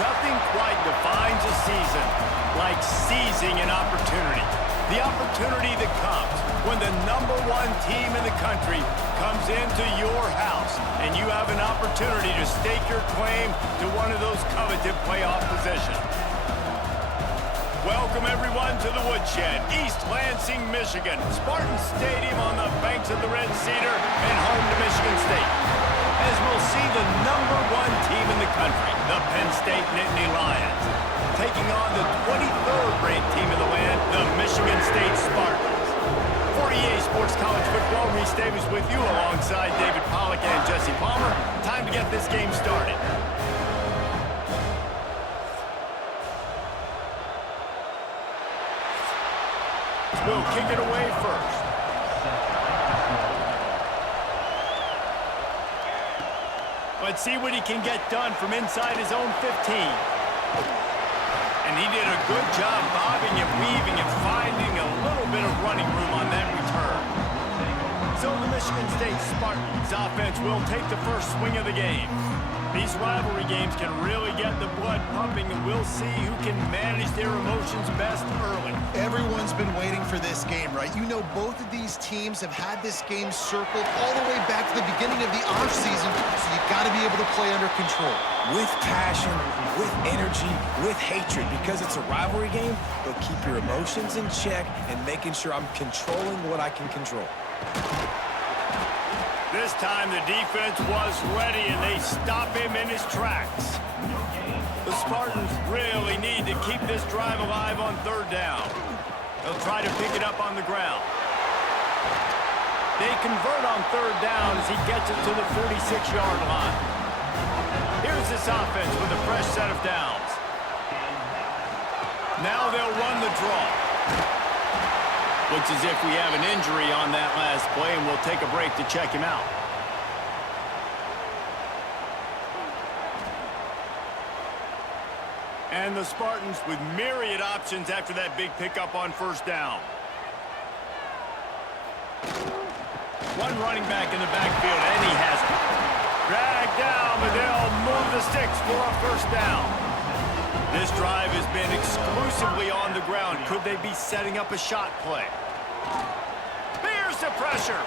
Nothing quite defines a season like seizing an opportunity. The opportunity that comes when the #1 team in the country comes into your house and you have an opportunity to stake your claim to one of those coveted playoff positions. Welcome, everyone, to the Woodshed, East Lansing, Michigan. Spartan Stadium on the banks of the Red Cedar and home to Michigan State. As we'll see the #1 team in the country, the Penn State Nittany Lions, taking on the 23rd ranked team in the land, the Michigan State Spartans. For EA Sports College Football, Reese Davis with you alongside David Pollack and Jesse Palmer. Time to get this game started. We'll kick it away first. Let's see what he can get done from inside his own 15. And he did a good job bobbing and weaving and finding a little bit of running room on that return. So the Michigan State Spartans offense will take the first swing of the game. These rivalry games can really get the blood pumping, and we'll see who can manage their emotions best early. Everyone's been waiting for this game, right? You know, both of these teams have had this game circled all the way back to the beginning of the offseason, so you've got to be able to play under control. With passion, with energy, with hatred, because it's a rivalry game, but keep your emotions in check and making sure I'm controlling what I can control. This time the defense was ready, and they stop him in his tracks. The Spartans really need to keep this drive alive on 3rd down. They'll try to pick it up on the ground. They convert on 3rd down as he gets it to the 46-yard line. Here's this offense with a fresh set of downs. Now they'll run the draw. Looks as if we have an injury on that last play, and we'll take a break to check him out. And the Spartans with myriad options after that big pickup on 1st down. One running back in the backfield, and he has it. Dragged down, but they'll move the sticks for a 1st down. This drive has been exclusively on the ground. Could they be setting up a shot play? Here's the pressure.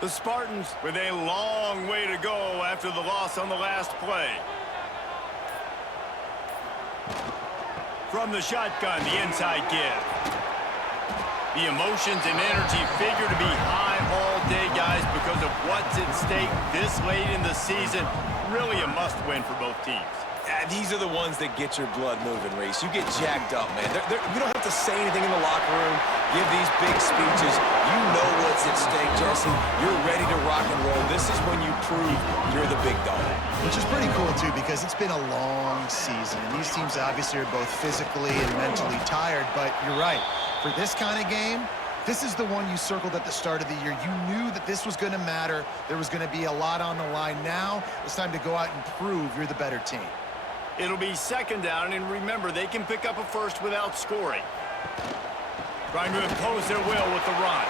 The Spartans with a long way to go after the loss on the last play. From the shotgun, the inside give. The emotions and energy figure to be high all day, guys, because of what's at stake this late in the season. Really a must-win for both teams. These are the ones that get your blood moving, Reese. You get jacked up, man. You don't have to say anything in the locker room, give these big speeches. You know what's at stake, Jesse. You're ready to rock and roll. This is when you prove you're the big dog. Which is pretty cool, too, because it's been a long season. And these teams obviously are both physically and mentally tired, but you're right. For this kind of game, this is the one you circled at the start of the year. You knew that this was going to matter. There was going to be a lot on the line. Now it's time to go out and prove you're the better team. It'll be 2nd down, and remember, they can pick up a first without scoring. Trying to impose their will with the run.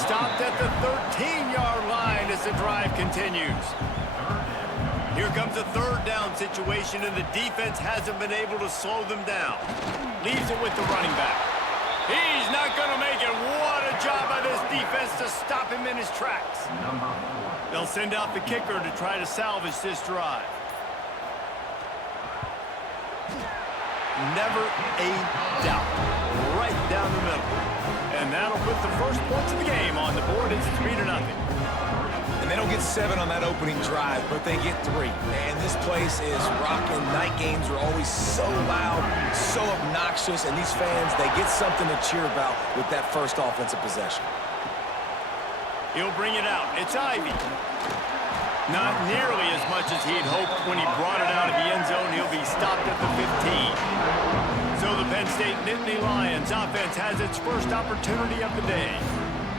Stopped at the 13-yard line as the drive continues. Here comes a 3rd down situation, and the defense hasn't been able to slow them down. Leaves it with the running back. He's not going to make it. What a job by this defense to stop him in his tracks. They'll send out the kicker to try to salvage this drive. Never a doubt. Right down the middle. And that'll put the first points of the game on the board. It's 3-0. And they don't get 7 on that opening drive, but they get 3. Man, this place is rocking. Night games are always so loud, so obnoxious, and these fans, they get something to cheer about with that first offensive possession. He'll bring it out. It's Ivy. Not nearly as much as he'd hoped when he brought it out of the end zone. He'll be stopped at the 15. So the Penn State Nittany Lions offense has its first opportunity of the day.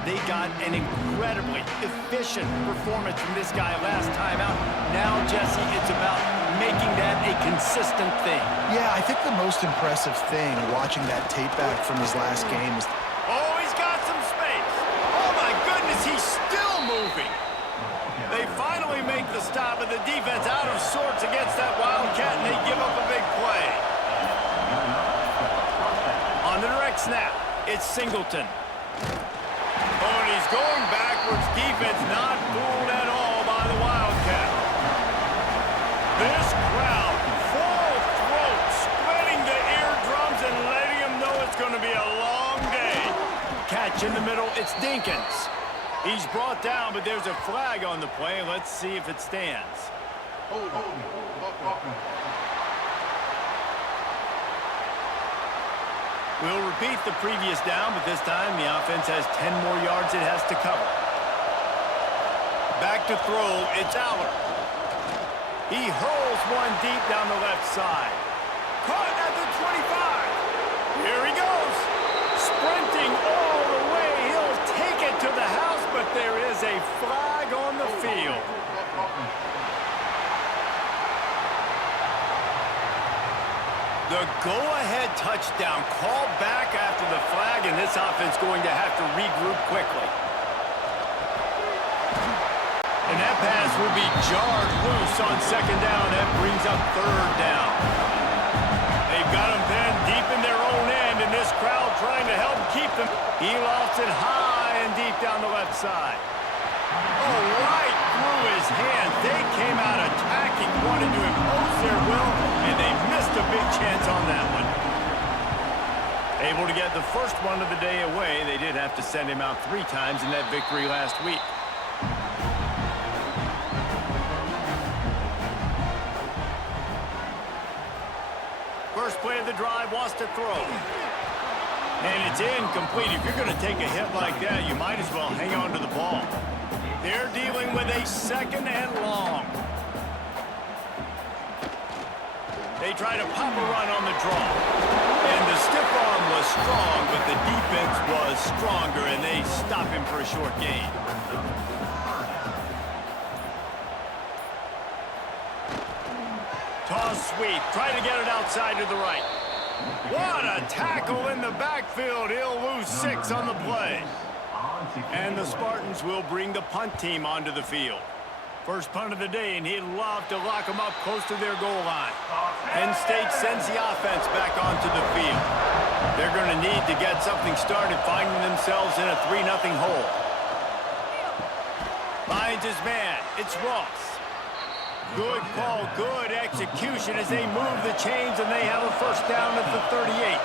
They got an incredibly efficient performance from this guy last time out. Now Jesse, it's about making that a consistent thing. Yeah, I think the most impressive thing watching that tape back from his last game is... Oh, he's got some space. Oh, my goodness, he's still moving. They finally make the stop, but the defense out of sorts against that Wildcat, and they give up a big play. On the direct snap, it's Singleton. Oh, and he's going backwards. Defense not fooled at all by the Wildcat. This crowd, full throat, splitting the eardrums and letting them know it's going to be a long day. Catch in the middle, it's Dinkins. He's brought down, but there's a flag on the play. Let's see if it stands. We'll repeat the previous down, but this time the offense has 10 more yards it has to cover. Back to throw, it's Aller. He hurls one deep down the left side. Caught at the 25. Here he goes. Sprinting all the way. He'll take it to the house, but there is a flag on the field. The go-ahead touchdown called back after the flag, and this offense going to have to regroup quickly. And that pass will be jarred loose on second down. That brings up third down. They've got him then deep in their own end, and this crowd trying to help keep them. He lost it high and deep down the left side. Oh, right through his hands. They came out attacking, wanted to impose their will, and they missed a big chance on that one. Able to get the first one of the day away. They did have to send him out 3 times in that victory last week. First play of the drive, wants to throw. And it's incomplete. If you're going to take a hit like that, you might as well hang on to the ball. They're dealing with a second and long. They try to pop a run on the draw. And the stiff arm was strong, but the defense was stronger, and they stop him for a short gain. Toss sweep. Try to get it outside to the right. What a tackle in the backfield. He'll lose 6 on the play. And the Spartans will bring the punt team onto the field. First punt of the day, and he'd love to lock them up close to their goal line. Penn State sends the offense back onto the field. They're going to need to get something started, finding themselves in a 3-0 hole. Finds his man. It's Ross. Good call, good execution as they move the chains, and they have a first down at the 38.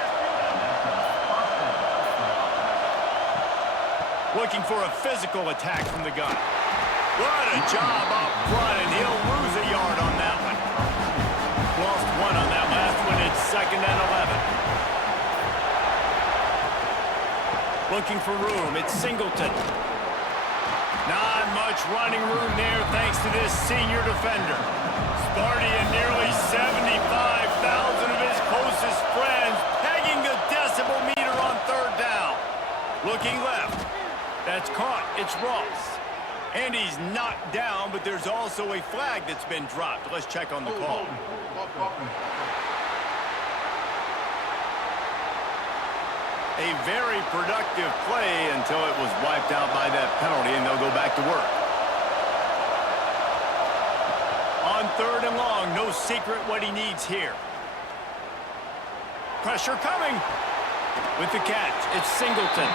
Looking for a physical attack from the gun. What a job up front, and he'll lose a yard on that one. Lost 1 on that last one. It's 2nd and 11. Looking for room. It's Singleton. Not much running room there thanks to this senior defender. Sparty and nearly 75,000 of his closest friends pegging the decibel meter on 3rd down. Looking left. That's caught. It's Ross. And he's knocked down, but there's also a flag that's been dropped. Let's check on the call. A very productive play until it was wiped out by that penalty, and they'll go back to work. On 3rd and long, no secret what he needs here. Pressure coming. With the catch, it's Singleton.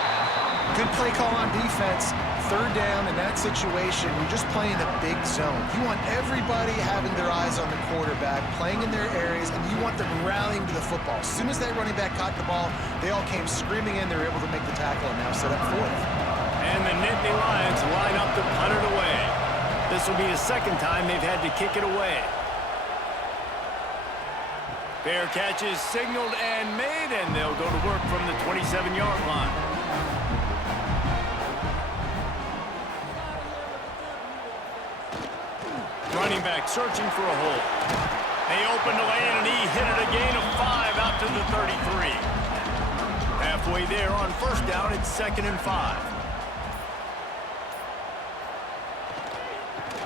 Good play call on defense. 3rd down in that situation, you're just playing a big zone. You want everybody having their eyes on the quarterback, playing in their areas, and you want them rallying to the football. As soon as that running back caught the ball, they all came screaming in. They were able to make the tackle and now set up 4th. And the Nittany Lions line up to punt it away. This will be the 2nd time they've had to kick it away. Fair catch is signaled and made, and they'll go to work from the 27-yard line. Running back searching for a hole. They opened the lane, and he hit it a gain of 5 out to the 33. Halfway there on 1st down, it's 2nd and 5.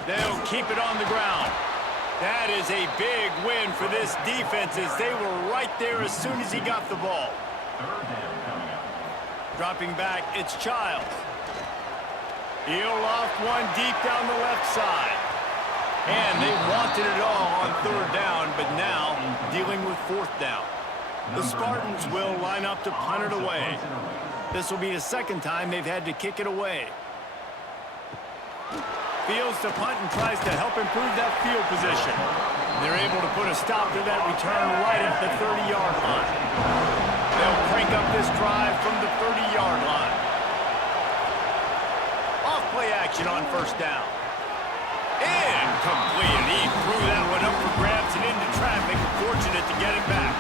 They'll keep it on the ground. That is a big win for this defense as they were right there as soon as he got the ball. Dropping back, it's Childs. He'll loft one deep down the left side. And they wanted it all on third down, but now dealing with fourth down. The Spartans will line up to punt it away. This will be the second time they've had to kick it away. Fields to punt and tries to help improve that field position. They're able to put a stop to that return right at the 30-yard line. They'll crank up this drive from the 30-yard line. Off play action on first down. Incomplete. He threw that one up for grabs and into traffic. Fortunate to get it back.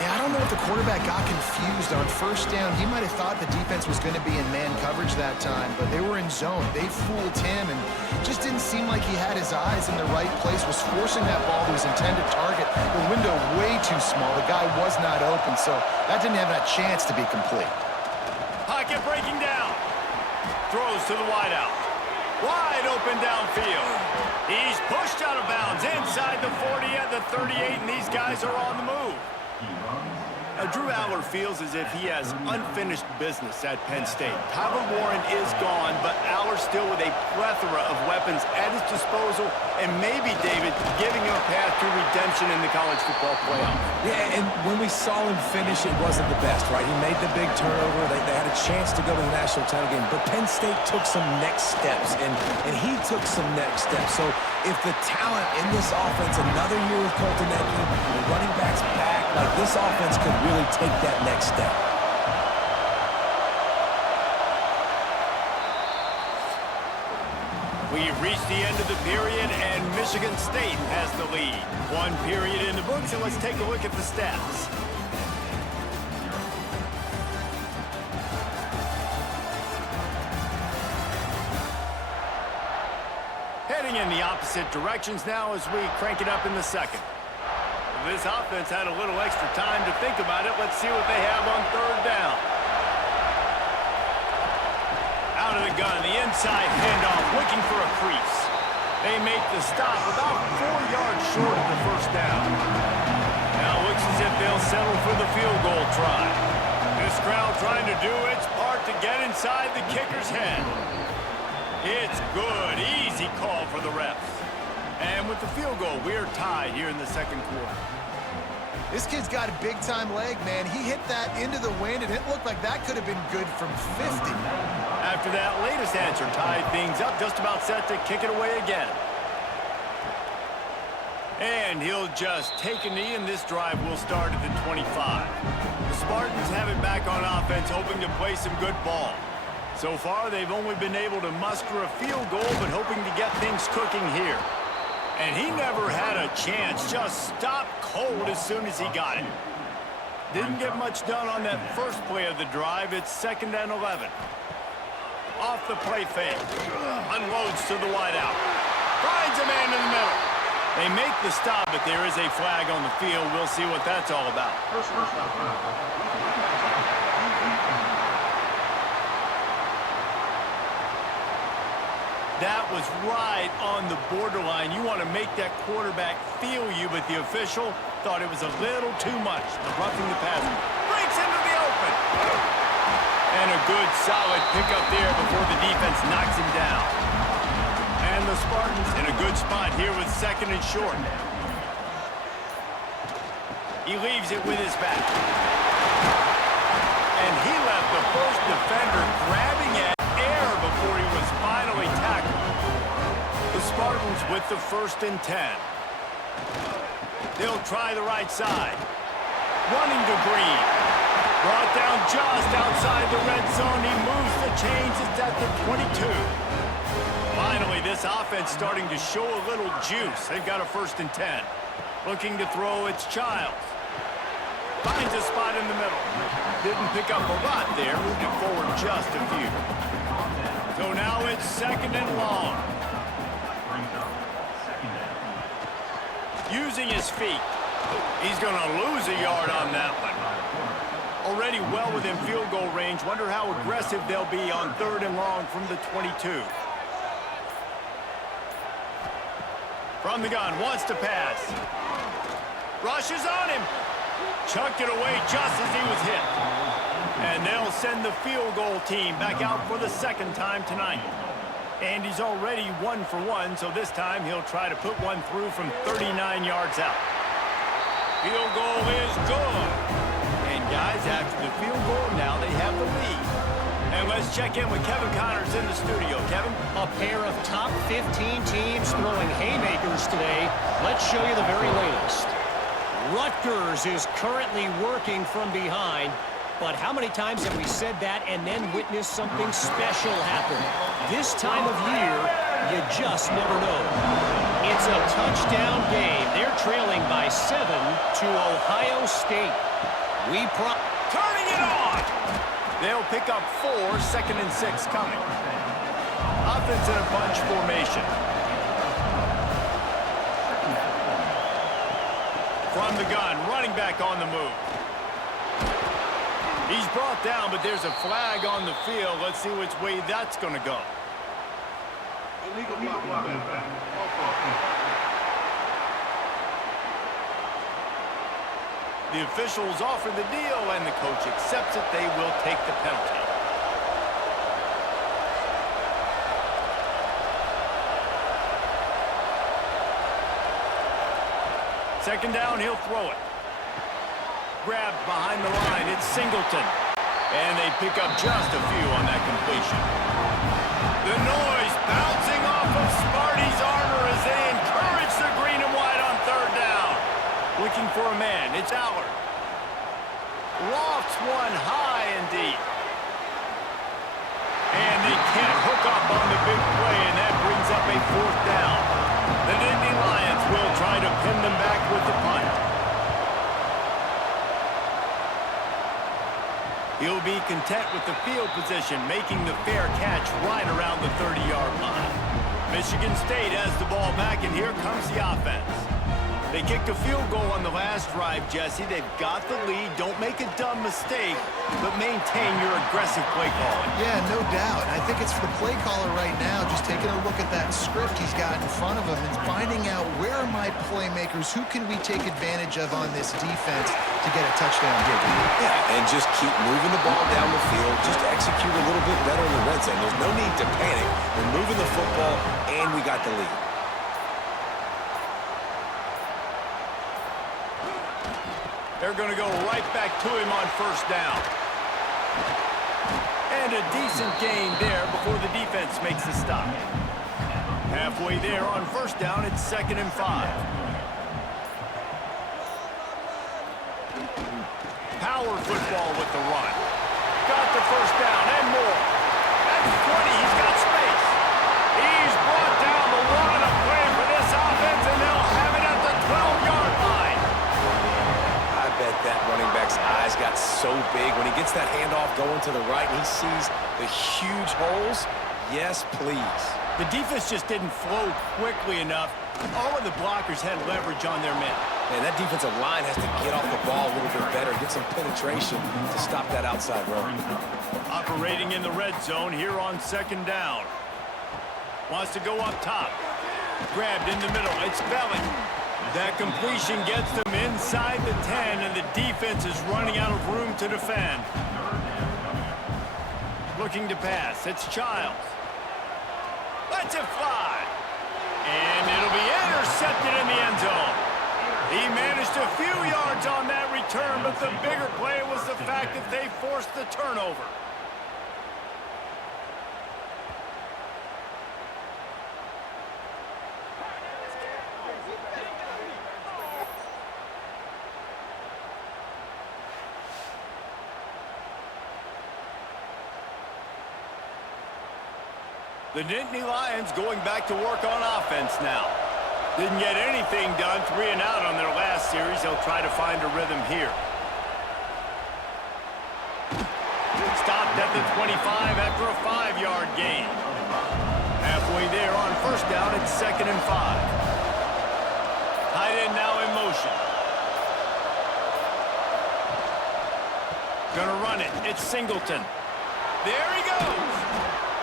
Yeah, I don't know if the quarterback got confused on first down. He might have thought the defense was going to be in man coverage that time, but they were in zone. They fooled him and just didn't seem like he had his eyes in the right place, was forcing that ball to his intended target. The window way too small. The guy was not open, so that didn't have that chance to be complete. Pocket breaking down. Throws to the wideout. Wide open downfield. He's pushed out of bounds inside the 40 at the 38, and these guys are on the move. Drew Aller feels as if he has unfinished business at Penn State. Tyler Warren is gone, but Aller still with a plethora of weapons at his disposal, and maybe, David, giving him a path to redemption in the college football playoff. Yeah, and when we saw him finish, it wasn't the best, right? He made the big turnover. They had a chance to go to the national title game, but Penn State took some next steps, and he took some next steps. So if the talent in this offense, another year with Colton Nettany, the running backs back, like this offense could really take that next step. We've reached the end of the period, and Michigan State has the lead. One period in the books, and let's take a look at the stats. Heading in the opposite directions now as we crank it up in the second. This offense had a little extra time to think about it. Let's see what they have on third down. Out of the gun, the inside handoff, looking for a crease. They make the stop about 4 yards short of the first down. Now looks as if they'll settle for the field goal try. This crowd trying to do its part to get inside the kicker's head. It's good. Easy call for the refs. And with the field goal, we're tied here in the second quarter. This kid's got a big-time leg, man. He hit that into the wind, and it looked like that could have been good from 50. After that latest answer tied things up, just about set to kick it away again. And he'll just take a knee, and this drive will start at the 25. The Spartans have it back on offense, hoping to play some good ball. So far, they've only been able to muster a field goal, but hoping to get things cooking here. And he never had a chance, just stopped cold as soon as he got it. Didn't get much done on that first play of the drive. It's 2nd and 11. Off the play fake. Unloads to the wideout. Finds a man in the middle. They make the stop, but there is a flag on the field. We'll see what that's all about. That was right on the borderline. You want to make that quarterback feel you, but the official thought it was a little too much. The roughing the passer breaks into the open. And a good, solid pickup there before the defense knocks him down. And the Spartans in a good spot here with 2nd and short. He leaves it with his back. And he left the first defender grabbing at air before he was finally tackled. The Spartans with the 1st and 10. They'll try the right side. Running to Green. Brought down just outside the red zone. He moves the chains. It's at the 22. Finally, this offense starting to show a little juice. They've got a 1st and 10. Looking to throw, it's Childs. Finds a spot in the middle. Didn't pick up a lot there. Moved it forward just a few. So now it's 2nd and long. Using his feet. He's going to lose a yard on that one. Already well within field goal range. Wonder how aggressive they'll be on 3rd and long from the 22. From the gun, wants to pass. Rushes on him. Chucked it away just as he was hit. And they'll send the field goal team back out for the second time tonight. And he's already 1 for 1, so this time he'll try to put one through from 39 yards out. Field goal is good. And guys, after the field goal, now they have the lead. And let's check in with Kevin Connors in the studio. Kevin? A pair of top 15 teams throwing haymakers today. Let's show you the very latest. Rutgers is currently working from behind. But how many times have we said that and then witnessed something special happen? This time of year, you just never know. It's a touchdown game. They're trailing by 7 to Ohio State. Turning it on! They'll pick up 4, 2nd and 6 coming. Offense in a bunch formation. From the gun, running back on the move. He's brought down, but there's a flag on the field. Let's see which way that's going to go. The officials offer the deal, and the coach accepts it. They will take the penalty. Second down, he'll throw it. Grabbed behind the line, it's Singleton. And they pick up just a few on that completion. The noise bouncing off of Sparty's armor as they encourage the green and white on 3rd down. Looking for a man, it's Allard. Lofts one high and deep. And they can't hook up on the big play, and that brings up a 4th down. The Nittany Lions will try to pin them back with the punt. He'll be content with the field position, making the fair catch right around the 30-yard line. Michigan State has the ball back, and here comes the offense. They kicked a field goal on the last drive, Jesse. They've got the lead. Don't make a dumb mistake, but maintain your aggressive play calling. Yeah, no doubt. I think it's for the play caller right now, just taking a look at that script he's got in front of him and finding out where are my playmakers, who can we take advantage of on this defense to get a touchdown here. Yeah, and just keep moving the ball down the field. Just execute a little bit better in the red zone. There's no need to panic. We're moving the football, and we got the lead. They're going to go right back to him on 1st down. And a decent gain there before the defense makes a stop. Halfway there on 1st down, it's 2nd and 5. Power football with the run. Got the 1st down and more. At the 20, he's got space. He's brought down the one of play for this offense, and they'll have it at the 12-yard line. I bet that running back's eyes got so big when he gets that handoff going to the right and he sees the huge holes. Yes, please. The defense just didn't flow quickly enough. All of the blockers had leverage on their men. Man, that defensive line has to get off the ball a little bit better, get some penetration to stop that outside run. Operating in the red zone here on 2nd down. Wants to go up top. Grabbed in the middle. It's Belling. That completion gets them inside the 10, and the defense is running out of room to defend. Looking to pass. It's Childs. Lets it fly. And it'll be intercepted in the end zone. He managed a few yards on that return, but the bigger play was the fact that they forced the turnover. The Nittany Lions going back to work on offense now. Didn't get anything done, 3 and out on their last series. They'll try to find a rhythm here. Stopped at the 25 after a 5-yard gain. Halfway there on 1st down, it's 2nd and 5. Tight end now in motion. Gonna run it. It's Singleton. There he goes.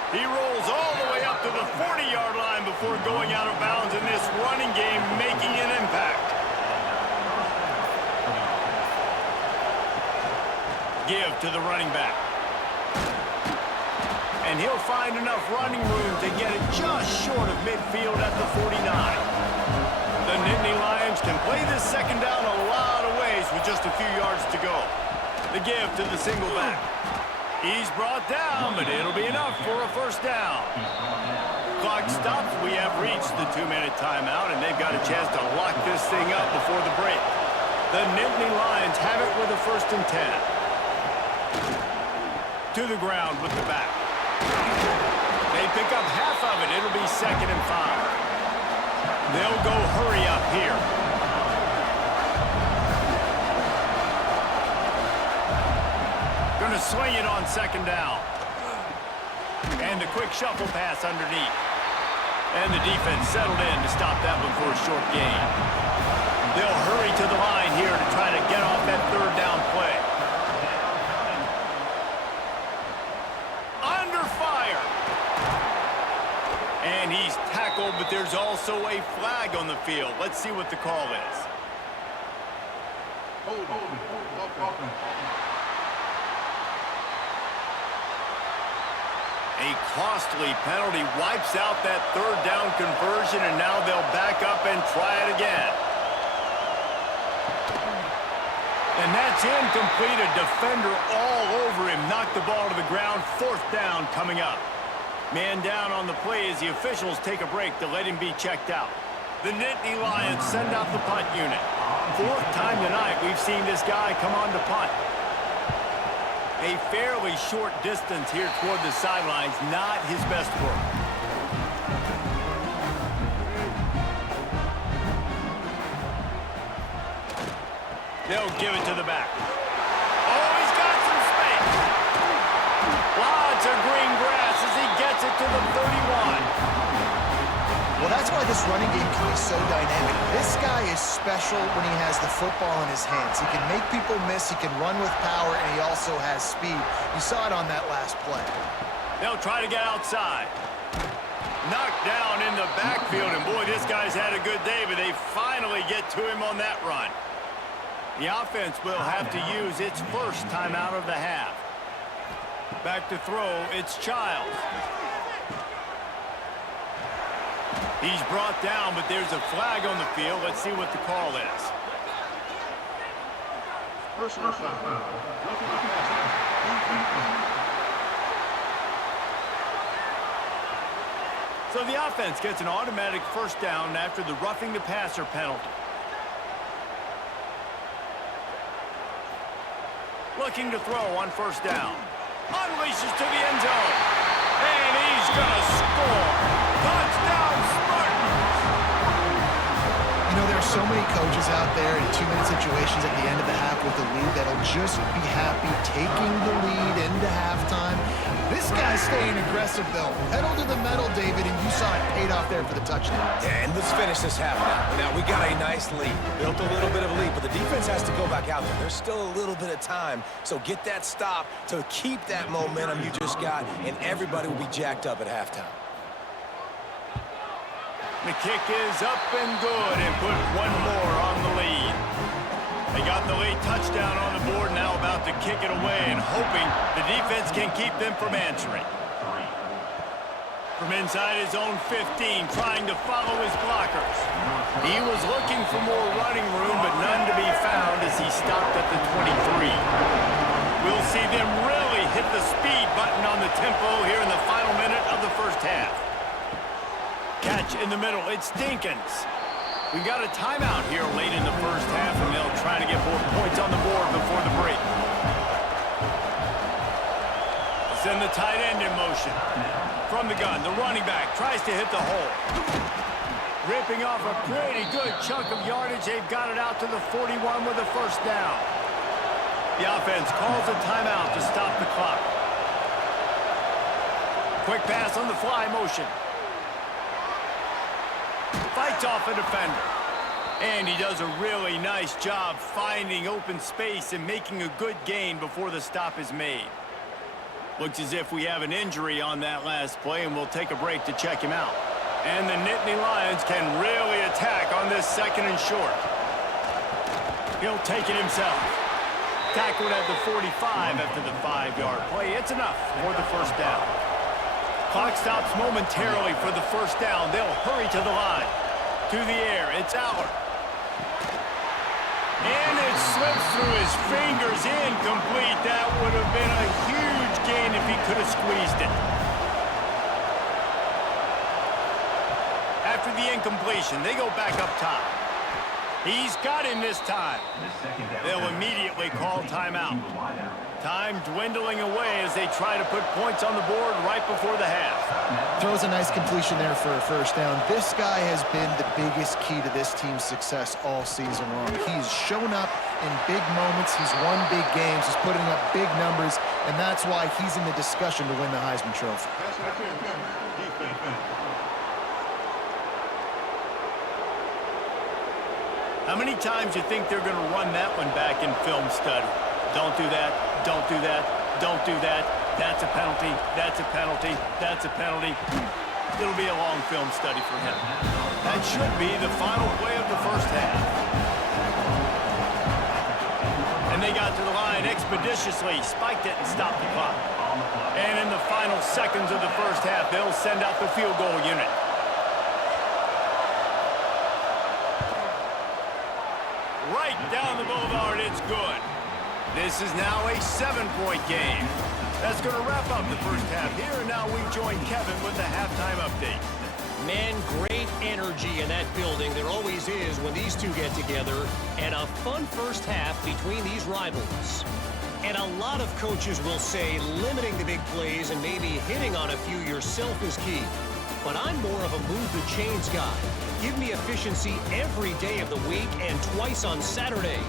He rolls all the way up to the 40-yard line before going out of bounds in this running game, making an impact. Give to the running back. And he'll find enough running room to get it just short of midfield at the 49. The Nittany Lions can play this second down a lot of ways with just a few yards to go. The give to the single back. He's brought down, but it'll be enough for a first down. Clock stops. We have reached the 2-minute timeout, and they've got a chance to lock this thing up before the break. The Nittany Lions have it with a 1st and 10. To the ground with the back. They pick up half of it. It'll be 2nd and 5. They'll go hurry up here. Gonna swing it on 2nd down. And the quick shuffle pass underneath. And the defense settled in to stop that one for a short gain. They'll hurry to the line here to try to get off that 3rd down play. And he's tackled, but there's also a flag on the field. Let's see what the call is. A costly penalty wipes out that 3rd down conversion, and now they'll back up and try it again. And that's incomplete. A defender all over him. Knocked the ball to the ground. 4th down coming up. Man down on the play as the officials take a break to let him be checked out. The Nittany Lions send out the punt unit. 4th time tonight we've seen this guy come on to punt. A fairly short distance here toward the sidelines, not his best work. They'll give it to the back. Oh, he's got some space. Lots of green grass as he gets it to the 31. Well, that's why this running game can be so dynamic. This guy is special when he has the football in his hands. He can make people miss, he can run with power, and he also has speed. You saw it on that last play. They'll try to get outside. Knocked down in the backfield, and boy, this guy's had a good day, but they finally get to him on that run. The offense will have to use its first timeout of the half. Back to throw, it's Childs. He's brought down, but there's a flag on the field. Let's see what the call is. Personal foul. So the offense gets an automatic first down after the roughing the passer penalty. Looking to throw on 1st down. Unleashes to the end zone. And he's going to score. Touchdown, Spartans! You know, there are so many coaches out there in 2-minute situations at the end of the half with the lead that'll just be happy taking the lead into halftime. This guy's staying aggressive, though. Pedal to the metal, David, and you saw it paid off there for the touchdown. Yeah, and let's finish this half now. Now, we got a nice lead. Built a little bit of a lead, but the defense has to go back out there. There's still a little bit of time, so get that stop to keep that momentum you just got, and everybody will be jacked up at halftime. The kick is up and good and put one more on the lead. They got the late touchdown on the board, now about to kick it away and hoping the defense can keep them from answering. From inside his own 15, trying to follow his blockers. He was looking for more running room, but none to be found as he stopped at the 23. We'll see them really hit the speed button on the tempo here in the final minute of the first half. Catch in the middle, it's Dinkins. We've got a timeout here late in the first half, and they'll try to get more points on the board before the break. Send the tight end in motion. From the gun, the running back tries to hit the hole. Ripping off a pretty good chunk of yardage. They've got it out to the 41 with a first down. The offense calls a timeout to stop the clock. Quick pass on the fly motion. Fights off a defender. And he does a really nice job finding open space and making a good gain before the stop is made. Looks as if we have an injury on that last play, and we'll take a break to check him out. And the Nittany Lions can really attack on this 2nd and short. He'll take it himself. Tackled at the 45 after the 5-yard play. It's enough for the first down. Clock stops momentarily for the first down. They'll hurry to the line. To the air, it's Aller. And it slips through his fingers, incomplete. That would have been a huge gain if he could have squeezed it. After the incompletion, they go back up top. He's got him this time. They'll immediately call timeout. Time dwindling away as they try to put points on the board right before the half. Throws a nice completion there for a first down. This guy has been the biggest key to this team's success all season long. He's shown up in big moments. He's won big games. He's putting up big numbers, and that's why he's in the discussion to win the Heisman Trophy. How many times do you think they're going to run that one back in film study? Don't do that. Don't do that. Don't do that. That's a penalty. That's a penalty. That's a penalty. It'll be a long film study for him. That should be the final play of the first half. And they got to the line expeditiously, spiked it, and stopped the clock. And in the final seconds of the first half, they'll send out the field goal unit. Right down the boulevard, it's good. This is now a 7-point game. That's going to wrap up the first half here, and now we join Kevin with the halftime update. Man, great energy in that building. There always is when these two get together, and a fun first half between these rivals. And a lot of coaches will say limiting the big plays and maybe hitting on a few yourself is key. But I'm more of a move the chains guy. Give me efficiency every day of the week and twice on Saturday.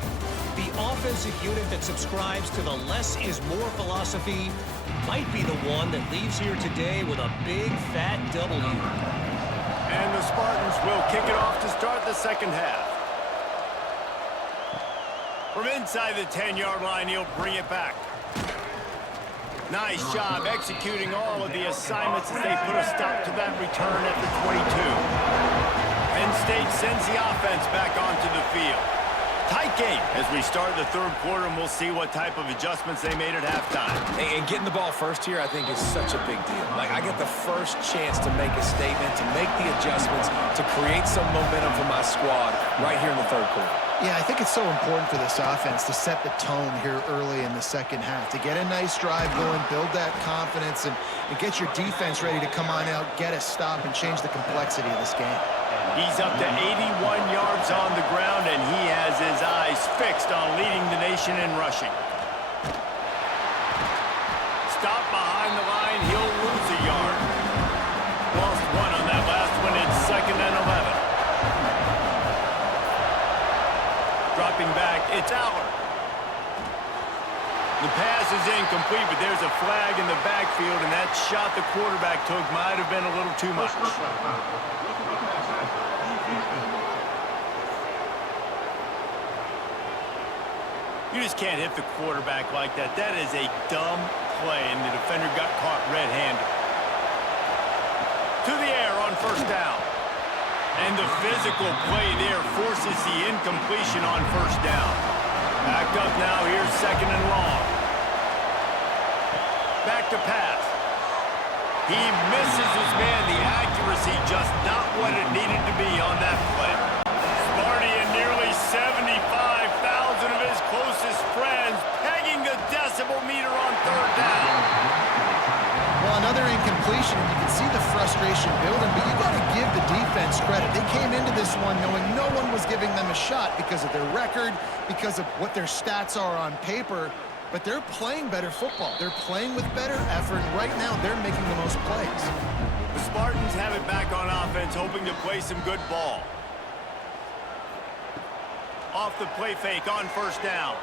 The offensive unit that subscribes to the less is more philosophy might be the one that leaves here today with a big fat W. And the Spartans will kick it off to start the second half. From inside the 10-yard line, he'll bring it back. Nice job executing all of the assignments as they put a stop to that return at the 22. Penn State sends the offense back onto the field. Tight game as we start the third quarter, and we'll see what type of adjustments they made at halftime. And getting the ball first here, I think, is such a big deal. Like, I get the first chance to make a statement, to make the adjustments, to create some momentum for my squad right here in the third quarter. Yeah, I think it's so important for this offense to set the tone here early in the second half, to get a nice drive going, build that confidence, and get your defense ready to come on out, get a stop, and change the complexity of this game. He's up to 81 yards on the ground, and he has his eyes fixed on leading the nation in rushing. Stop behind the line, he'll lose a yard. Lost one on that last one. It's 2nd and 11. Dropping back, it's Aller. The pass is incomplete, but there's a flag in the backfield, and that shot the quarterback took might have been a little too much. You just can't hit the quarterback like that. That is a dumb play, and the defender got caught red-handed. To the air on first down. And the physical play there forces the incompletion on first down. Backed up now, here's 2nd and long. Back to pass. He misses his man. The accuracy just not what it needed to be on that play. Sparty and nearly 75,000 of his closest friends pegging the decibel meter on third down. Well, another incompletion, and you can see the frustration building, but you got to give the defense credit. They came into this one knowing no one was giving them a shot because of their record, because of what their stats are on paper, but they're playing better football. They're playing with better effort. Right now, they're making the most plays. The Spartans have it back on offense, hoping to play some good ball. Off the play fake on first down.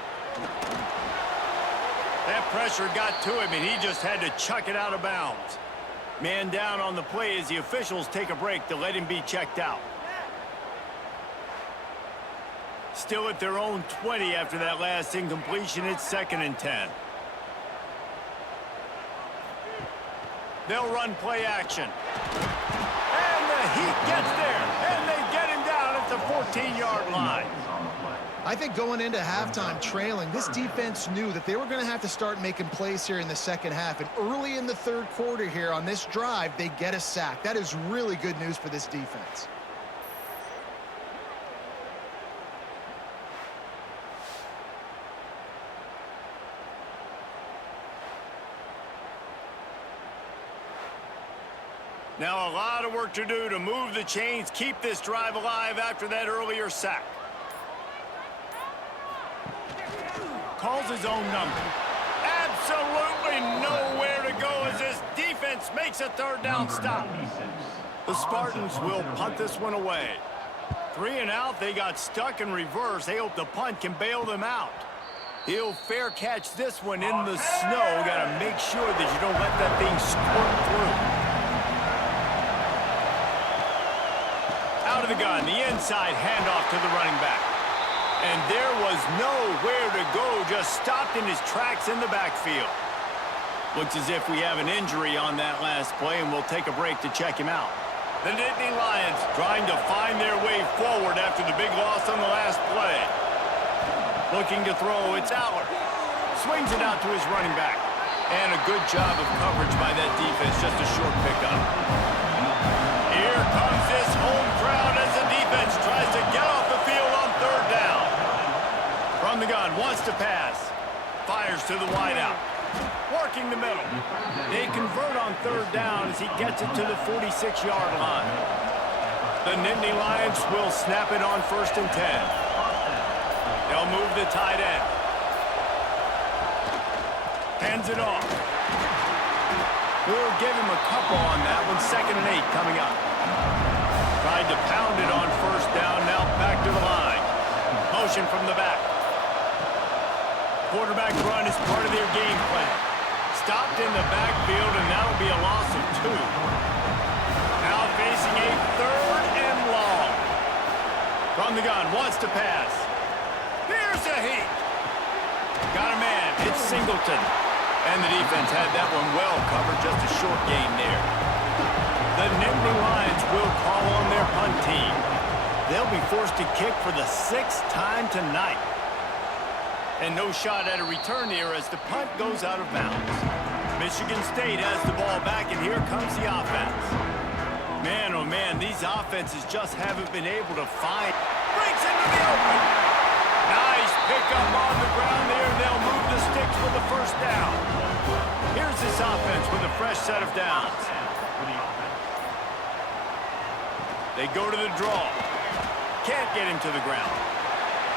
That pressure got to him, and he just had to chuck it out of bounds. Man down on the play as the officials take a break to let him be checked out. Still at their own 20 after that last incompletion. It's 2nd and 10. They'll run play action. And the Heat gets there, and they get him down at the 14-yard line. I think going into halftime trailing, this defense knew that they were going to have to start making plays here in the second half. And early in the third quarter here on this drive, they get a sack. That is really good news for this defense. Now a lot of work to do to move the chains, keep this drive alive after that earlier sack. Calls his own number. Absolutely nowhere to go as this defense makes a third down stop. The Spartans will punt this one away. 3 and out, they got stuck in reverse. They hope the punt can bail them out. He'll fair catch this one in the snow. Got to make sure that you don't let that thing squirt through. Out of the gun, the inside handoff to the running back. And there was nowhere to go, just stopped in his tracks in the backfield. Looks as if we have an injury on that last play, and we'll take a break to check him out. The Nittany Lions trying to find their way forward after the big loss on the last play. Looking to throw, it's Aller. Swings it out to his running back. And a good job of coverage by that defense, just a short pickup. Here comes this home crowd as the defense tries to get off the field on third down. From the gun, wants to pass. Fires to the wideout. Working the middle. They convert on third down as he gets it to the 46-yard line. The Nittany Lions will snap it on 1st and 10. They'll move the tight end. Hands it off. We'll give him a couple on that one. 2nd and 8 coming up. Tried to pound it on 1st down. Now back to the line. Motion from the back. Quarterback run is part of their game plan. Stopped in the backfield, and that'll be a loss of 2. Now facing a 3rd and long. From the gun, wants to pass. Here's the Heat. Got a man. It's Singleton. And the defense had that one well covered. Just a short gain there. The Nittany Lions will call on their punt team. They'll be forced to kick for the 6th time tonight. And no shot at a return here as the punt goes out of bounds. Michigan State has the ball back, and here comes the offense. Man, oh man, these offenses just haven't been able to find. Breaks into the open. Nice pickup on the ground there. They'll move the sticks for the 1st down. Here's this offense with a fresh set of downs. They go to the draw. Can't get him to the ground.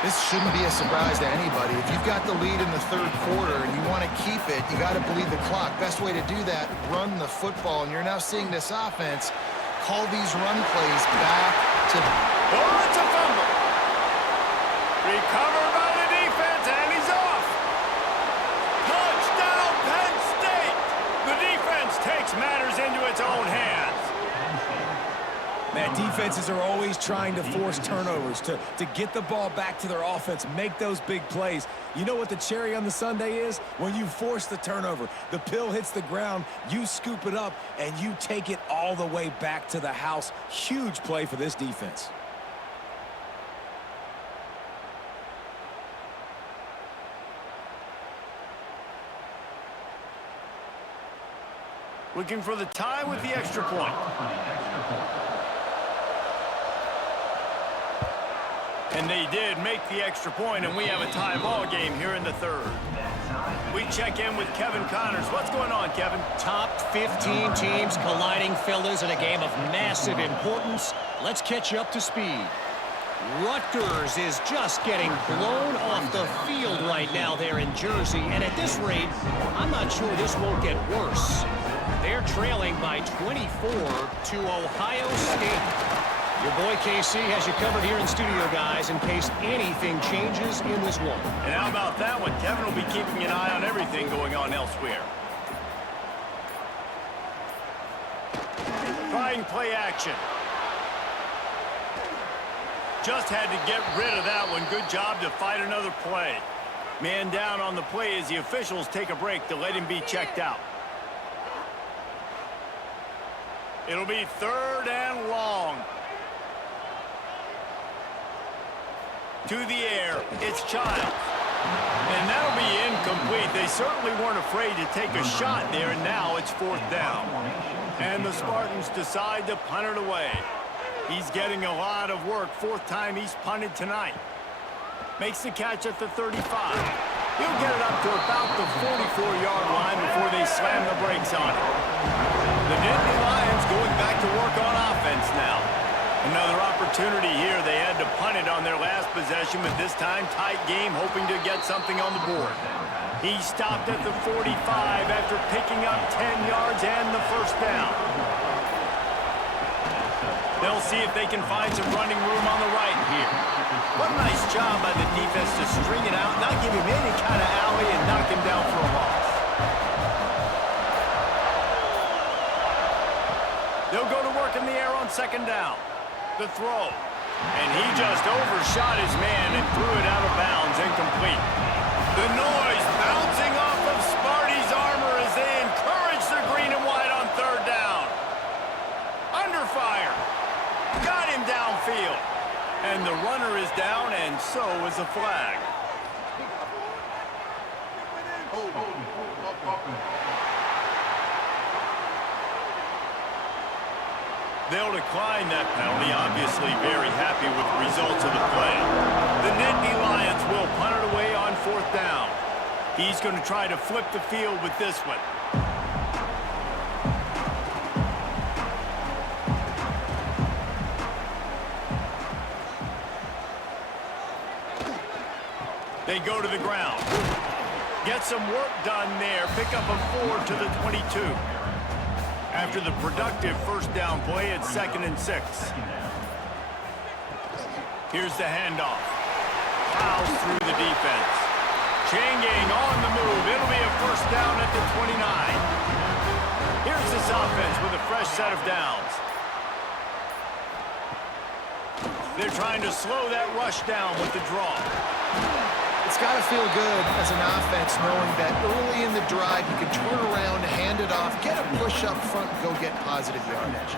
This shouldn't be a surprise to anybody. If you've got the lead in the 3rd quarter and you want to keep it, you got to bleed the clock. Best way to do that, run the football. And you're now seeing this offense call these run plays back to... Oh, it's a fumble. Recovered by the defense, and he's off. Touchdown, Penn State. The defense takes matters into its own hands. Man, defenses are always trying to force turnovers to get the ball back to their offense, make those big plays. You know what the cherry on the sundae is? When you force the turnover, the pill hits the ground, you scoop it up, and you take it all the way back to the house. Huge play for this defense. Looking for the tie with the extra point. And they did make the extra point, and we have a tie ball game here in the 3rd. We check in with Kevin Connors. What's going on, Kevin? Top 15 teams colliding, fellas, in a game of massive importance. Let's catch you up to speed. Rutgers is just getting blown off the field right now there in Jersey, and at this rate, I'm not sure this won't get worse. They're trailing by 24 to Ohio State. Your boy KC has you covered here in studio, guys, in case anything changes in this one. And how about that one? Kevin will be keeping an eye on everything going on elsewhere. Trying play action. Just had to get rid of that one. Good job to fight another play. Man down on the play as the officials take a break to let him be checked out. It'll be 3rd and long. To the air, it's Childs. And that'll be incomplete. They certainly weren't afraid to take a shot there, and now it's 4th down. And the Spartans decide to punt it away. He's getting a lot of work. 4th time he's punted tonight. Makes the catch at the 35. He'll get it up to about the 44-yard line before they slam the brakes on it. The Nittany Lions going back to work on offense now. Another opportunity here. They had to punt it on their last possession, but this time tight game, hoping to get something on the board. He stopped at the 45 after picking up 10 yards and the 1st down. They'll see if they can find some running room on the right here. What a nice job by the defense to string it out, not give him any kind of alley, and knock him down for a loss. They'll go to work in the air on 2nd down. The throw. And he just overshot his man and threw it out of bounds, incomplete. The noise bouncing off of Sparty's armor as they encourage the green and white on 3rd down. Under fire. Got him downfield. And the runner is down, and so is a flag. They'll decline that penalty, obviously very happy with the results of the play. The Nittany Lions will punt it away on 4th down. He's going to try to flip the field with this one. They go to the ground. Get some work done there. Pick up a 4 to the 22. After the productive 1st down play, it's 2nd and 6. Here's the handoff. Fouls through the defense. Chain gang on the move. It'll be a 1st down at the 29. Here's this offense with a fresh set of downs. They're trying to slow that rush down with the draw. It's got to feel good as an offense knowing that early in the drive you can turn around, hand it off, get a push up front, and go get positive yardage.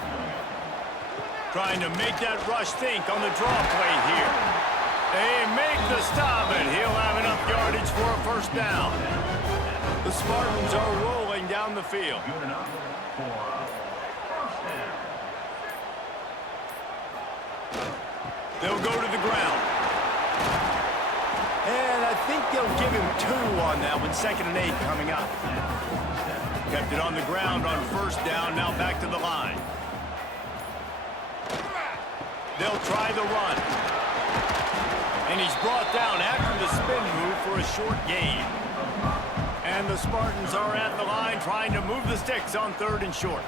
Trying to make that rush think on the draw play here. They make the stop, and he'll have enough yardage for a 1st down. The Spartans are rolling down the field. They'll go to the ground. And I think they'll give him 2 on that one. 2nd and 8 coming up. Kept it on the ground on 1st down. Now back to the line. They'll try the run. And he's brought down after the spin move for a short gain. And the Spartans are at the line trying to move the sticks on 3rd and short.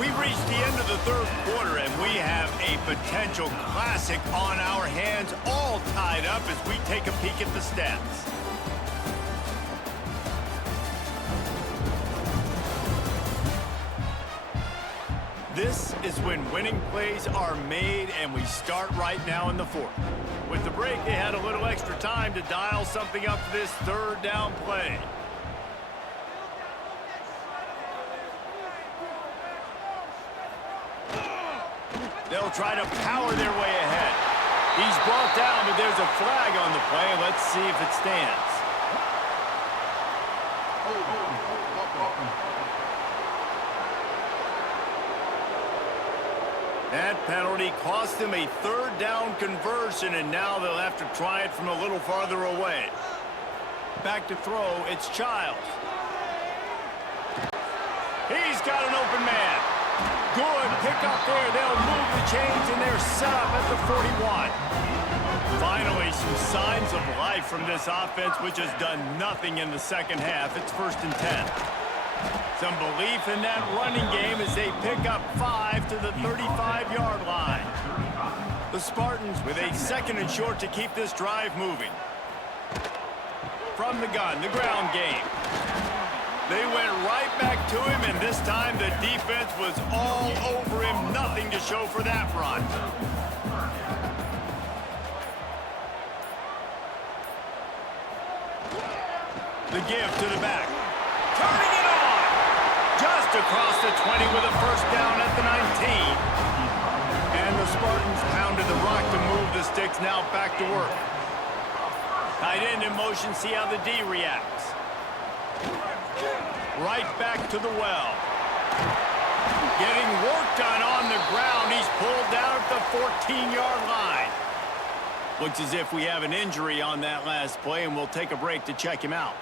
We've reached the end of the 3rd quarter, and we have a potential classic on our hands, all tied up as we take a peek at the stats. This is when winning plays are made, and we start right now in the 4th. With the break, they had a little extra time to dial something up for this 3rd down play. They'll try to power their way ahead. He's brought down, but there's a flag on the play. Let's see if it stands. That penalty cost them a 3rd down conversion, and now they'll have to try it from a little farther away. Back to throw, it's Childs. He's got an open man. Good pick up there. They'll move the chains, and they're set up at the 41. Finally, some signs of life from this offense, which has done nothing in the 2nd half. It's 1st and 10. Some belief in that running game as they pick up 5 to the 35-yard line. The Spartans with a 2nd and short to keep this drive moving. From the gun, the ground game. They went right back to him, and this time the defense was all over him. Nothing to show for that run. The give to the back. Turning it on. Just across the 20 with a first down at the 19. And the Spartans pounded the rock to move the sticks. Now back to work. Tight end in motion. See how the D reacts. Right back to the well. Getting work done on the ground. He's pulled down at the 14-yard line. Looks as if we have an injury on that last play, and we'll take a break to check him out.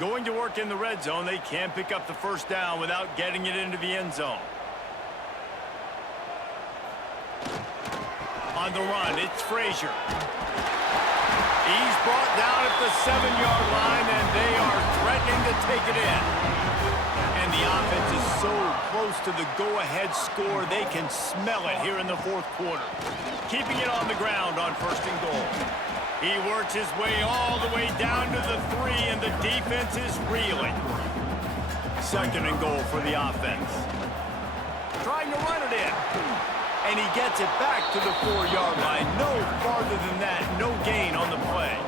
Going to work in the red zone. They can't pick up the first down without getting it into the end zone. On the run, it's Frazier. He's brought down at the 7-yard line, and they are threatening to take it in. And the offense is so close to the go-ahead score, they can smell it here in the fourth quarter. Keeping it on the ground on first and goal. He works his way all the way down to the 3, and the defense is reeling. Second and goal for the offense. Trying to run it in. And he gets it back to the 4-yard line. No farther than that. No gain on the play.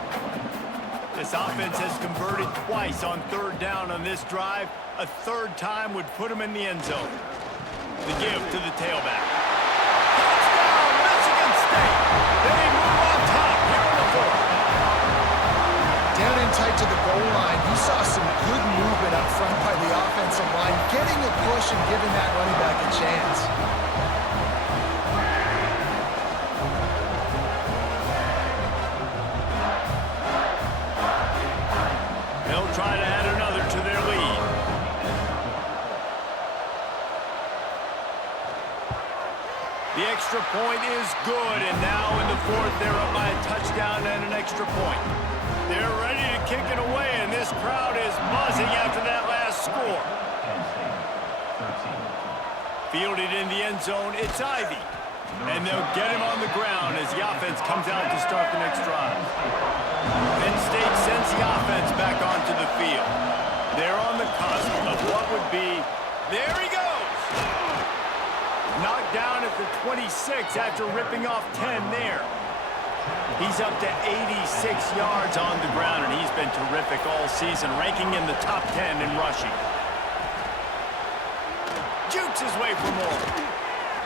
This offense has converted twice on third down on this drive. A third time would put him in the end zone. The give to the tailback. Touchdown, Michigan State. They move on top here in the fourth. Down in tight to the goal line, you saw some good movement up front by the offensive line, getting a push and giving that running back a chance. They'll try to add another to their lead. The extra point is good, and now in the fourth, they're up by a touchdown and an extra point. They're ready to kick it away, and this crowd is buzzing after that last score. Fielded in the end zone, it's Ivy. And they'll get him on the ground as the offense comes out to start the next drive. Penn State sends the offense back onto the field. They're on the cusp of what would be... There he goes! Knocked down at the 26 after ripping off 10 there. He's up to 86 yards on the ground, and he's been terrific all season, ranking in the top 10 in rushing. Jukes his way for more.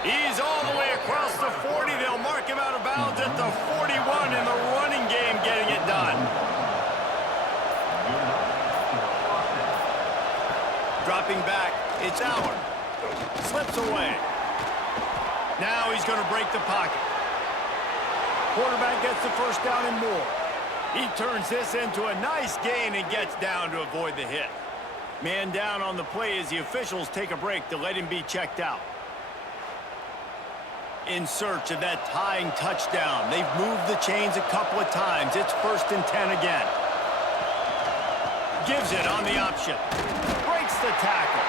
He's all the way across the 40. They'll mark him out of bounds at the 41 in the running game, getting it done. Dropping back, it's Howard. Slips away. Now he's going to break the pocket. Quarterback gets the first down and more. He turns this into a nice gain and gets down to avoid the hit. Man down on the play as the officials take a break to let him be checked out. In search of that tying touchdown. They've moved the chains a couple of times. It's 1st and 10 again. Gives it on the option. Breaks the tackle.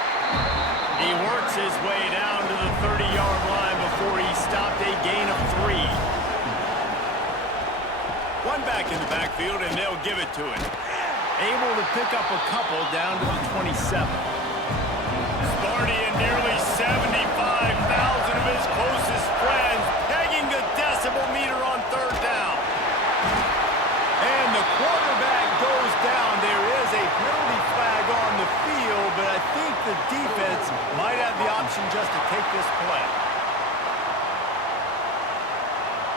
He works his way down to the 30-yard line before he stopped, a gain of 3. One back in the backfield, and they'll give it to him. Able to pick up a couple down to the 27. Sparty and nearly 75,000 of his closest friends pegging the decibel meter on third down. And the quarterback goes down. There is a penalty flag on the field, but I think the defense might have the option just to take this play.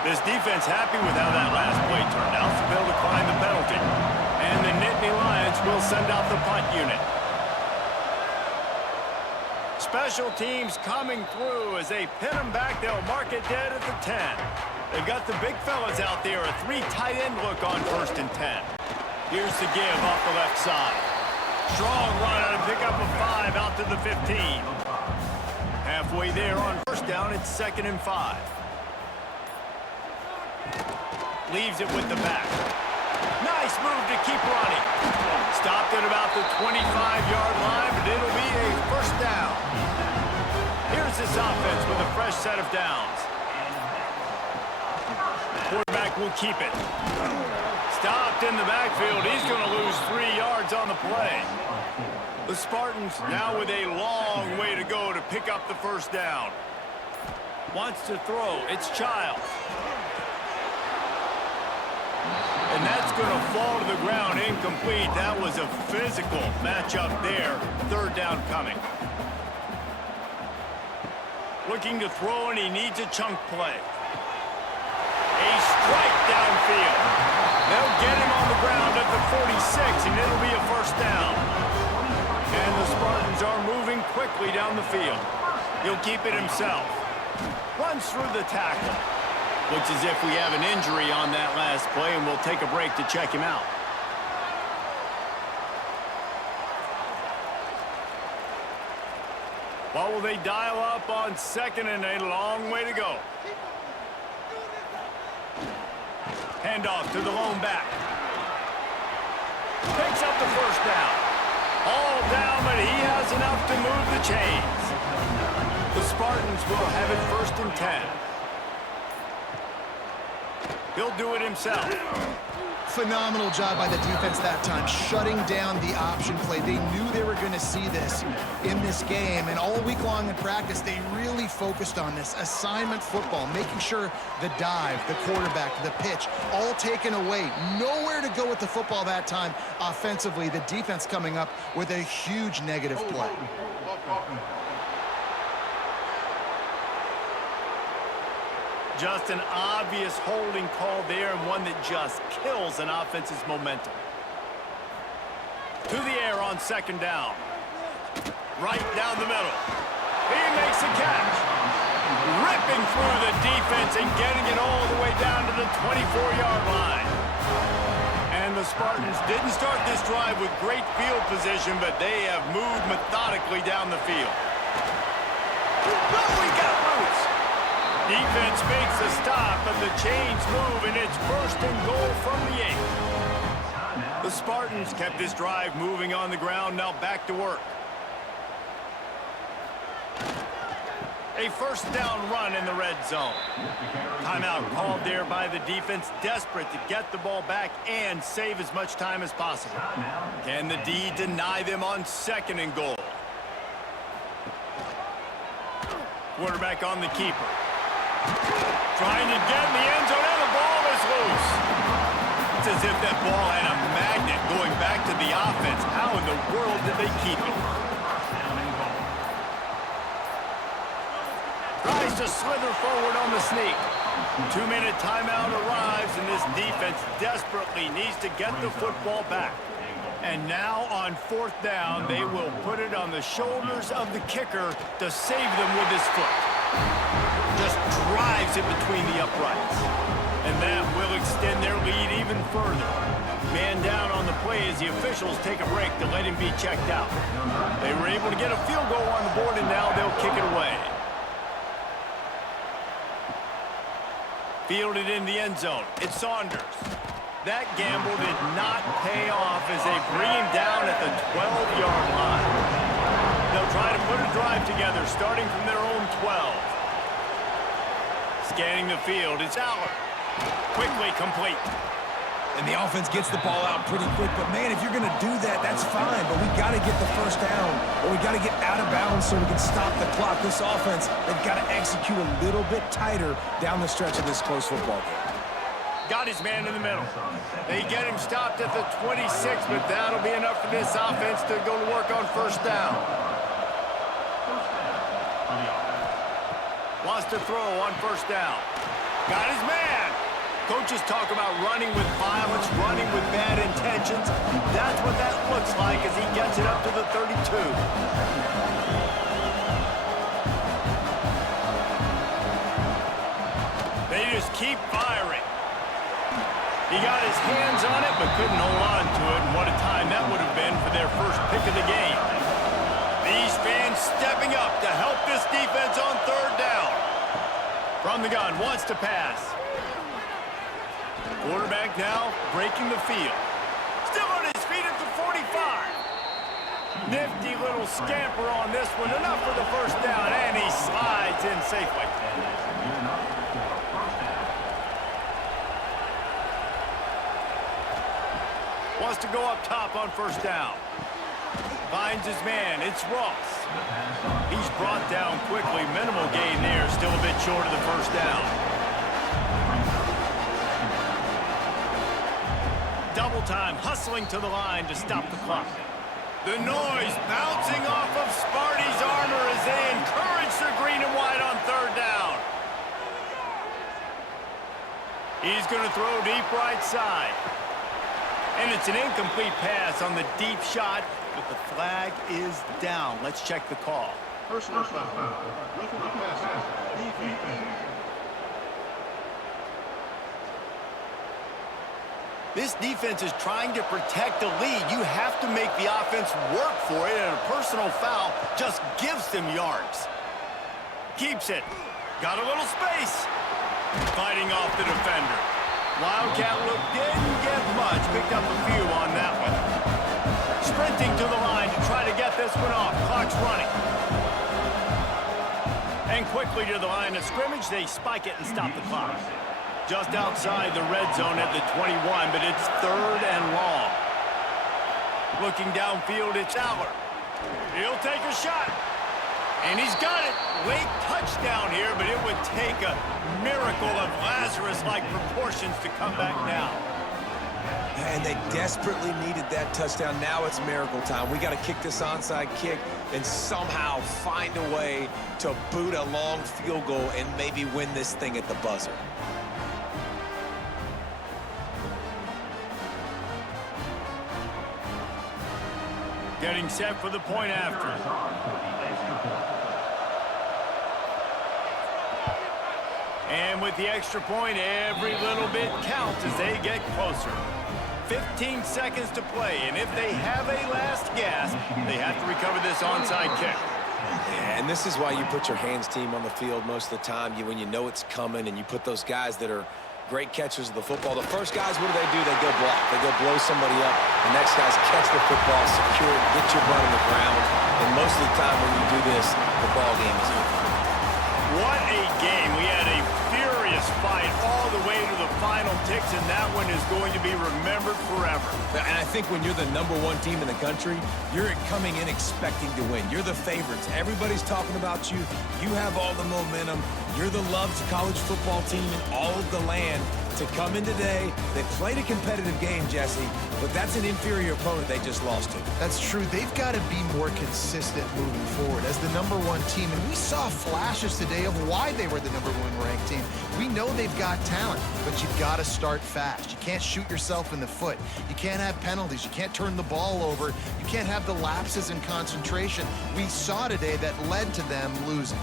This defense happy with how that last play turned out, so they'll decline the penalty. And the Nittany Lions will send out the punt unit. Special teams coming through as they pin them back. They'll mark it dead at the 10. They've got the big fellas out there. A 3 tight end look on 1st and 10. Here's the give off the left side. Strong run on a pickup of 5 out to the 15. Halfway there on first down, it's 2nd and 5. Leaves it with the back. Nice move to keep running. Stopped at about the 25-yard line, but it'll be a first down. Here's this offense with a fresh set of downs. Quarterback will keep it. Stopped in the backfield. He's going to lose 3 yards on the play. The Spartans now with a long way to go to pick up the first down. Wants to throw. It's Childs. And that's going to fall to the ground incomplete. That was a physical matchup there. Third down coming. Looking to throw, and he needs a chunk play. A strike downfield. They'll get him on the ground at the 46, and it'll be a first down. And the Spartans are moving quickly down the field. He'll keep it himself. Runs through the tackle. Looks as if we have an injury on that last play, and we'll take a break to check him out. What will they dial up on second and a long way to go? Handoff to the lone back. Picks up the first down. All down, but he has enough to move the chains. The Spartans will have it first and 10. He'll do it himself. Phenomenal job by the defense that time, shutting down the option play. They knew they were going to see this in this game, and all week long in practice, they really focused on this assignment football, making sure the dive, the quarterback, the pitch, all taken away. Nowhere to go with the football that time offensively. The defense coming up with a huge negative play. Just an obvious holding call there, and one that just kills an offense's momentum. To the air on second down. Right down the middle. He makes a catch. Ripping through the defense and getting it all the way down to the 24-yard line. And the Spartans didn't start this drive with great field position, but they have moved methodically down the field. Oh, he got loose. Defense makes a stop, but the chains move, and it's first and goal from the 8. The Spartans kept this drive moving on the ground, now back to work. A first down run in the red zone. Timeout called there by the defense, desperate to get the ball back and save as much time as possible. Can the D deny them on second and goal? Quarterback on the keeper. Trying to get in the end zone, and the ball is loose. It's as if that ball had a magnet going back to the offense. How in the world did they keep it? Tries to slither forward on the sneak. 2-minute timeout arrives, and this defense desperately needs to get the football back. And now on fourth down, they will put it on the shoulders of the kicker to save them with his foot. Just drives it between the uprights. And that will extend their lead even further. Man down on the play as the officials take a break to let him be checked out. They were able to get a field goal on the board, and now they'll kick it away. Fielded in the end zone. It's Saunders. That gamble did not pay off as they bring him down at the 12-yard line. They'll try to put a drive together, starting from their own 12. Scanning the field, it's Aller. Quickly complete. And the offense gets the ball out pretty quick. But, man, if you're going to do that, that's fine. But we got to get the first down, or we got to get out of bounds so we can stop the clock. This offense, they've got to execute a little bit tighter down the stretch of this close football game. Got his man in the middle. They get him stopped at the 26, but that'll be enough for this offense to go to work on first down. Wants to throw on first down. Got his man. Coaches talk about running with violence, running with bad intentions. That's what that looks like as he gets it up to the 32. They just keep firing. He got his hands on it, but couldn't hold on to it. And what a time that would have been for their first pick of the game. These fans stepping up to help this defense on third down. From the gun, wants to pass. Quarterback now breaking the field. Still on his feet at the 45. Nifty little scamper on this one. Enough for the first down, and he slides in safely. Wants to go up top on first down. Finds his man. It's Ross. He's brought down quickly. Minimal gain there. Still a bit short of the first down. double time, hustling to the line to stop the clock. The noise bouncing off of Sparty's armor as they encourage the green and white on third down. He's going to throw deep right side. And it's an incomplete pass on the deep shot, but the flag is down. Let's check the call. Personal foul. Roughing the passer. Defense. This defense is trying to protect the lead. You have to make the offense work for it, and a personal foul just gives them yards. Keeps it. Got a little space. Fighting off the defender. Wildcat look didn't get much. Picked up a few on that one. Sprinting to the line to try to get this one off. Clock's running. And quickly to the line of scrimmage, they spike it and stop the clock. Just outside the red zone at the 21, but it's third and long. Looking downfield, it's Aller. He'll take a shot. And he's got it. Late touchdown here, but it would take a miracle of Lazarus-like proportions to come back now. And they desperately needed that touchdown. Now it's miracle time. We got to kick this onside kick and somehow find a way to boot a long field goal and maybe win this thing at the buzzer. Getting set for the point after. And with the extra point, every little bit counts as they get closer. 15 seconds to play, and if they have a last gasp, they have to recover this onside kick. Yeah, and this is why you put your hands team on the field most of the time. When you know it's coming, and you put those guys that are great catchers of the football. The first guys, what do? They go block. They go blow somebody up. The next guys catch the football, secure it, get your butt on the ground. And most of the time when you do this, the ball game is over. What a game. We had a furious fight all the way to the final ticks, and that one is going to be remembered forever. And I think when you're the #1 team in the country, you're coming in expecting to win. You're the favorites. Everybody's talking about you. You have all the momentum. You're the loved college football team in all of the land. To come in today, they played a competitive game, Jesse, but that's an inferior opponent they just lost to. That's true. They've got to be more consistent moving forward as the #1 team. And we saw flashes today of why they were the #1 ranked team. We know they've got talent, but you've got to start fast. You can't shoot yourself in the foot. You can't have penalties. You can't turn the ball over. You can't have the lapses in concentration we saw today that led to them losing.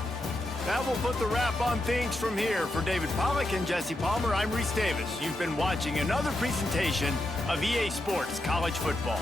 That will put the wrap on things from here. For David Pollack and Jesse Palmer, I'm Reese Davis. You've been watching another presentation of EA Sports College Football.